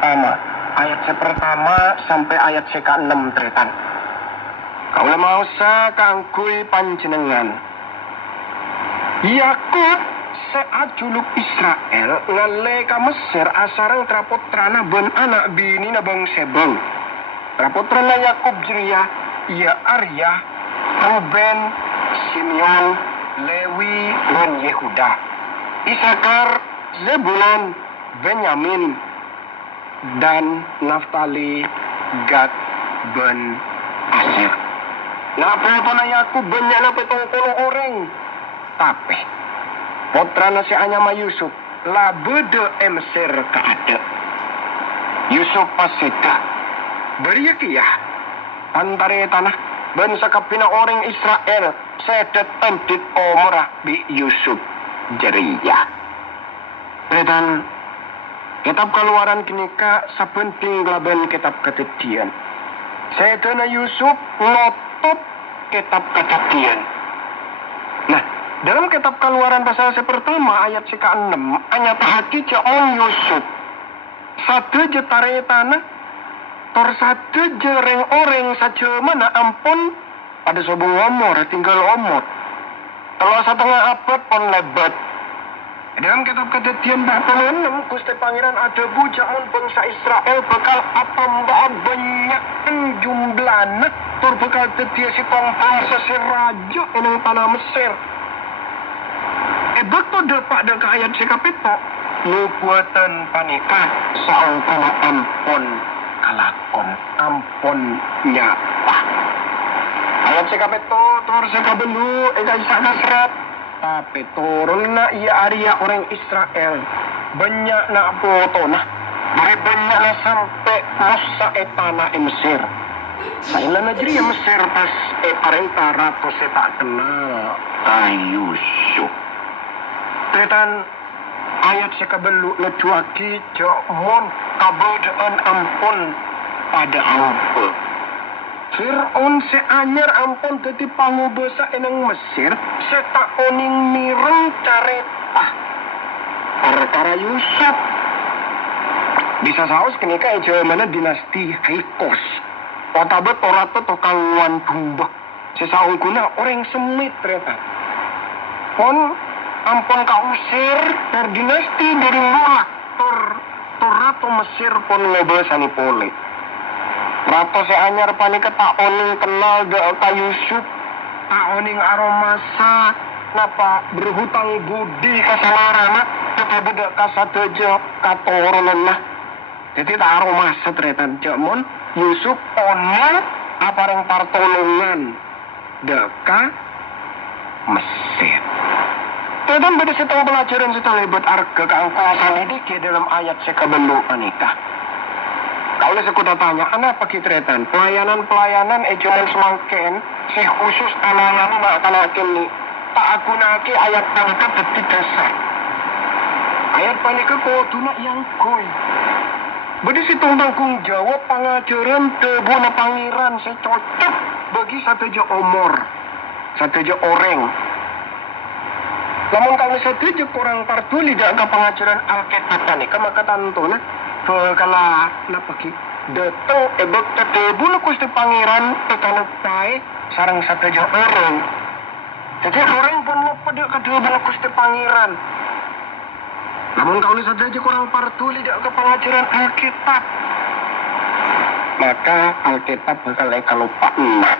pertama. Ayat pertama sampai ayat ke-6 tretan. Kaula mausa kangkui panjenengan. Yakub seajuluk Israel ngale ka Mesir asarang traputrana ben anak bini na bang sebeng. Traputrana Yakub jeria ia Arya, Ruben, Simeon, Lewi, dan Yehuda. Isakar, Zebulon, Benyamin, dan Naftali, Gad, ben Aser. Napoto na Yakub banyak na 70 orang. Tapi putrana si Anyama Yusuf labede Mesir keada. Yusuf paseka beriakiyah antara tanah bangsa kapina orang Israel sedet pendit omrah bi Yusuf jeria. Dan kitab Keluaran kenika sabenting laban kitab Kejadian. Sedana Yusuf nutup kitab Kejadian. Nah, dalam kitab Keluaran pasal pertama ayat ke-6 anyatahaki jaon Yusuf sadeje taretana tor sadeje reng-oreng saja mana ampun pada sobong omor tinggal omor telah setengah abad pon lebat. Dalam kitab Kejadian 46 Gusti Pangeran ada bujaon bangsa Israel bakal apa mbak banyak jumlahnya tur bakal tedia si bangsa si raja enang tanah Mesir. Betul dapat ada ayat si kapito nubuatan panika saungkana ampun kalakon ampun nyapa. Ayat si kapito tur si kabelu isa nasrat tapi turun na iya Arya orang Israel banyak na foto nah dari banyak na sampai Musa etana Mesir sailan na jadi Mesir pas parenta ratus tak kenal Yusuf. Tretan ayat sekabelu ngeduaki jomon kabodaan ampun pada ampe. Fir'aun seanyar ampun teti pangubasa enang Mesir seta oning mireng caretah perkara Yusuf bisa saus kenika eja mana dinasti Haikos otabet orata tokanguan tumbah sesaungkuna orang semit ternyata pon ampun kausir dari dinasti dari mulak rato Mesir pun ngebesani pole rato seanyar panika tak oning kenal ka Yusuf tak oning aromasa napa berhutang budi kasalarana tetapi dak kasatejo katoronan nah jadi tak aromasa tretan jamon Yusuf oning apareng partolongan deka Mesir. Dan pada setengah pelajaran setelah lebat arga keangkuasan ini dalam ayat sekabelu anika. Kalau sekuta tanya, anak pagi tretan pelayanan cuman semangken si khusus alayani mak kanakin ni tak aku naki ayat panika detik dasar. Ayat panika koduna yang koi. Badi si tanggung jawab pengajaran tebu na pangeran secocok bagi satu je omor, satu je orang. Namun kalau saja kurang partuli dak ke pengajaran Alkitab ni maka tanto na kala napaki datang ebek tetebu na Gusti Pangeran tekana tae sarang sateja orang. Jadi orang pun pada kedua na Gusti Pangeran. Namun kalau saja kurang partuli dak ke pengajaran Alkitab maka Alkitab bakal lupa enak.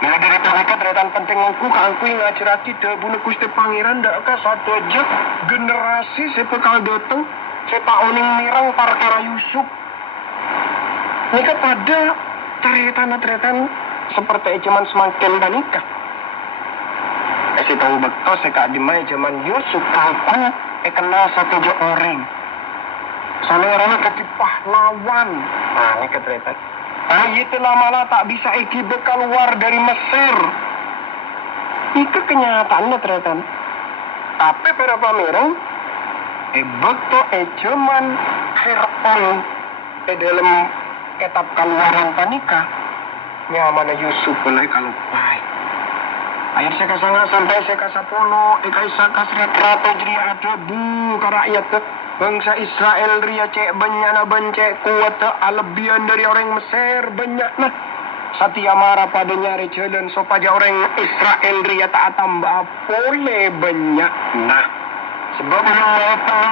Nah dari mereka ternyata penting aku ngajiraki debune Gusti Pangeran ndak ka satu aja generasi sepekal dateng sepak oning mirang perkara Yusuf. Nika pada cerita-cerita seperti zaman semakin banika. Esi tahu betul seka dimai zaman Yusuf aku kenal satu aja orang. Soalnya orangnya ketipah lawan. Nah ini cerita. Itu lama tak bisa iki keluar dari Mesir. Itu kenyataannya ternyata. Tapi para pamerang, betul cuman Fir'aun dalam kitab Keluaran panika nyamana Yusuf mulai kalau baik. Ayat saya kasanga sampai saya kasapolo, eka isa kasret rato jadi ada bu karakyat Bangsa Israel ria cek banyak na bencek kuat alebian dari orang Mesir banyak nah. Satya marah padanya jalan supaya orang Israel ria tak tambah boleh banyak nah. Sebab mereka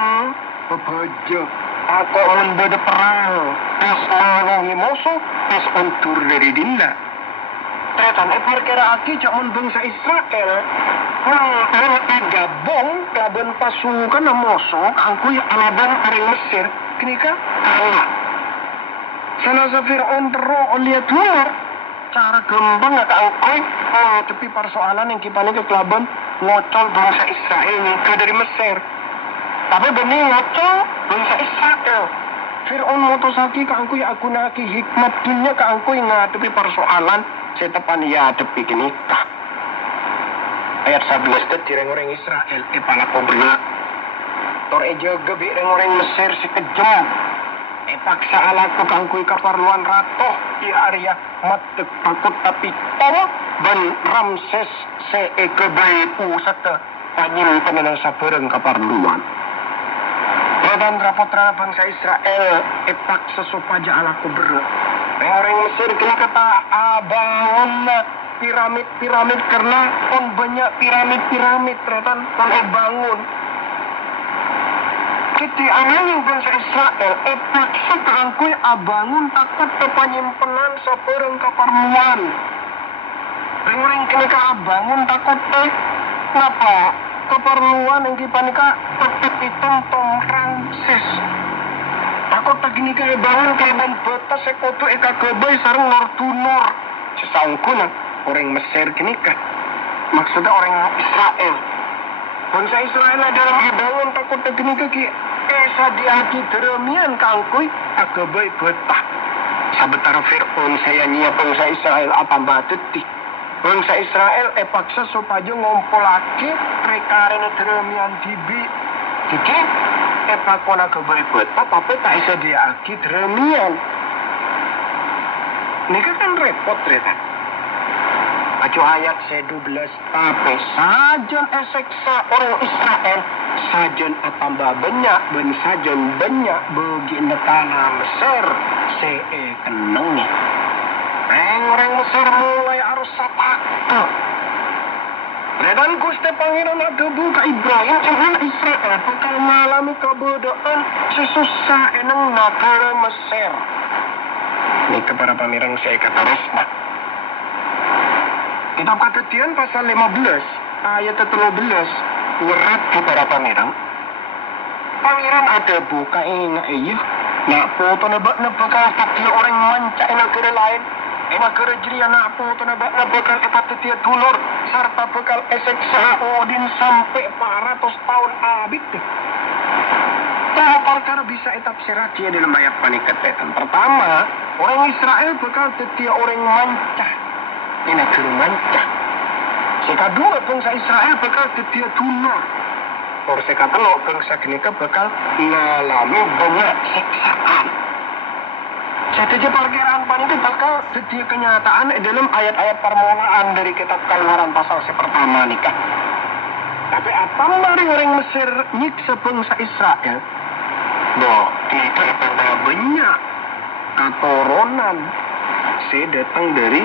bebaja aku membeda perang pas menolongi musuh pas untur dari dinda. Tretan perkara aki cak bangsa Israel gabung laban pasukan na musuh angkuy alaban orang Mesir kini ka kalah. Sana sa Fir'aun tero lihat luar cara gembang nga kaangkoy tapi persoalan yang kita ke kelaban ngocol bangsa Israel ke dari Mesir. Tapi benih ngocol bangsa Israel. Fir'aun motosaki kaangkoy aku naki hikmat dunia kaangkoy nga tapi persoalan setepan ya tepi kini ka. Ayat 11 direng orang Israel pala kobra. Tor jaga bireng orang Mesir si kejam. Paksa alaku kangkuy kaparluan rato di area matek takut tapi tom ban Ramses kebayi pusat panyim penenan sabareng kaparluan. Dan rapotra bangsa Israel paksa supaya alaku ber. Orang Mesir kena kata bangun piramid karena on banyak piramid retan on bangun. Jadi aneh bangsa Israel paksa terangkui abangun takut penyimpanan sabareng kaparluan. Orang kena ka abangun takut kenapa keperluan yang dipanika tetap hitung Tom Ramses. Takut tak gini kaya bangun kelaban batas ekotu kebay sarang lor tunor. Sesangkuna orang Mesir gini kan. Maksudnya orang Israel. Bangsa Israel dalam bangun takut tak gini kaya diaki deremian kangkui kebay betah. Sabetara Fir'aun saya nyiap bangsa Israel apa bateti. Bangsa Israel paksa supaya ngumpul lagi rekaren deremian dibi. Jadi pakona kebay betah tapi tak bisa diaki deremian. Ini kan repot retan. Acu ayat 12 tapi sajen eseksa orang Israel sajen atamba banyak ben sajen banyak bagi netana Mesir kenengnya. Orang Mesir mulai harus sapak. Dan Gusti Pangeran ada buka Ibrahim jangan Israel bakal mengalami kebodaan sesusah eneng negara Mesir. Ini kepada pameran saya kata resma. Kitab Kejadian pasal 15 ayat 13 urat kepada pameran. Pangeran ada buka iya. Nak foto nebak bakal tapi orang manca negara lain. Negara jeri anak foto nebak bakal dia dulur serta bakal eseksa Odin sampai 400 tahun abid. Tahu perkara bisa etap serat dia dalam ayat paniketan. Pertama, orang Israel bakal dia orang manca. Ini guru manca. Kedua, bangsa Israel bakal dia dulur. Or sekatelo bangsa genika bakal ngalami banyak siksaan. Jadi perkiraan pan itu bakal jadi kenyataan dalam ayat-ayat permulaan dari kitab Keluaran pasal pertama nikah. Tapi apa dari orang Mesir nyiksa bangsa Israel? Tidak pernah banyak keturunan saya datang dari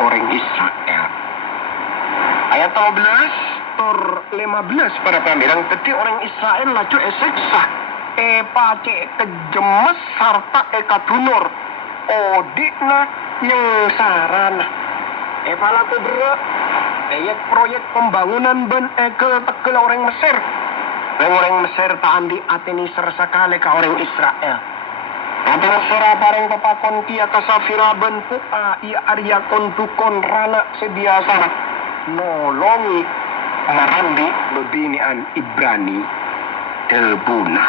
orang Israel. Ayat 12 Tor 15 para pamirang tadi orang Israel laju eseksa pace kejemes sarta kadunur odikna yang sarana palaku berat proyek pembangunan ben tegel orang Mesir. Orang Mesir tak andi atini sersakale ka orang Israel. Tapi Mesir pareng pepakon kia kasafira ben pua ia arya kontukon rana sebiasa nolongi marandi bebinian Ibrani telbuna.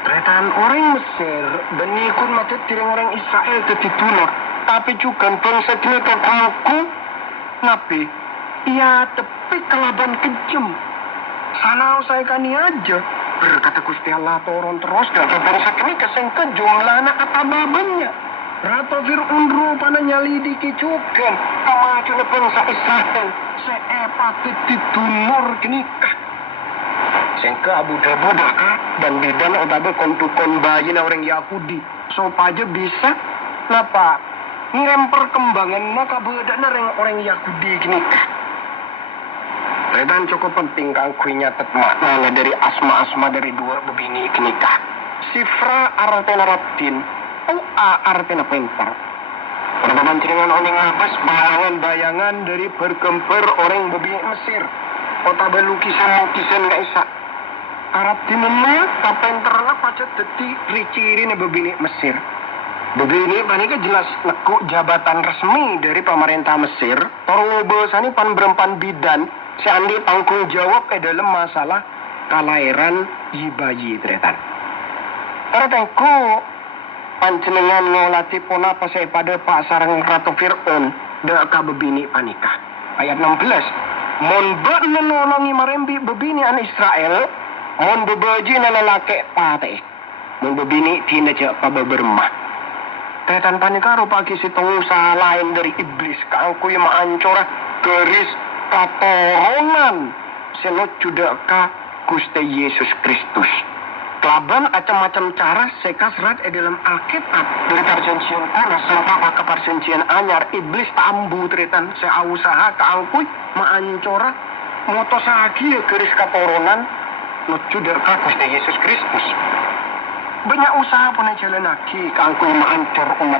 Retan orang Mesir benikun mati tireng orang Israel tetitulur. Tapi juga bangsa dia terkaku nabi ia tepi kelaban kejem. Sana saya kani aja berkata Gusti Allah turun terus dan bangsa kini kesengke jumlahnya atababannya. Rata Fir'aun rupanya nyalidiki juga kemajuan bangsa Israel seepa ditulur kenikah. Sengke abu budak dan bidan otabe kontukon bayi na orang Yahudi. Supaya bisa napa ngirim perkembangan maka budak na orang Yahudi gini kah. Dan cukup penting kang kuinya maknanya dari asma-asma dari dua bebini gini kah. Sifra artena ratin, a artena pintar. Pertama ceringan oning ngabas bayangan-bayangan dari bergembar orang bebini Mesir. Otabe lukisan-lukisan gak isa. Arab di mana kapenterna pacet deti riciri ne bebini Mesir. Bebini panika jelas nekuk jabatan resmi dari pemerintah Mesir. Torong bahasani pan berempan bidan seandi tanggung jawab dalam masalah kelahiran bayi tretan. Tertengku panjenengan ngolati pona pasai pada Pak Sarang Ratu Fir'aun dak ka bebini panika. Ayat 16. Mon nolongi marembi bebini an Israel. Mon bebaji na lalaki pate. Mon bebini tinaja pababermah. Tetan panika rupa kisi usaha lain dari iblis. Kaangkuy maancora garis katorongan. Senot judaka Gusti Yesus Kristus. Kelaban macam-macam cara sekasrat dalam Alkitab. Dari perjanjian tanah sampai ke perjanjian anyar. Iblis tambu teretan. Saya usaha kaangkuy maancora. Motosagi garis katorongan. Nujuder Gusti Yesus Kristus. Banyak usaha pun jalan lagi kangkung maancor umat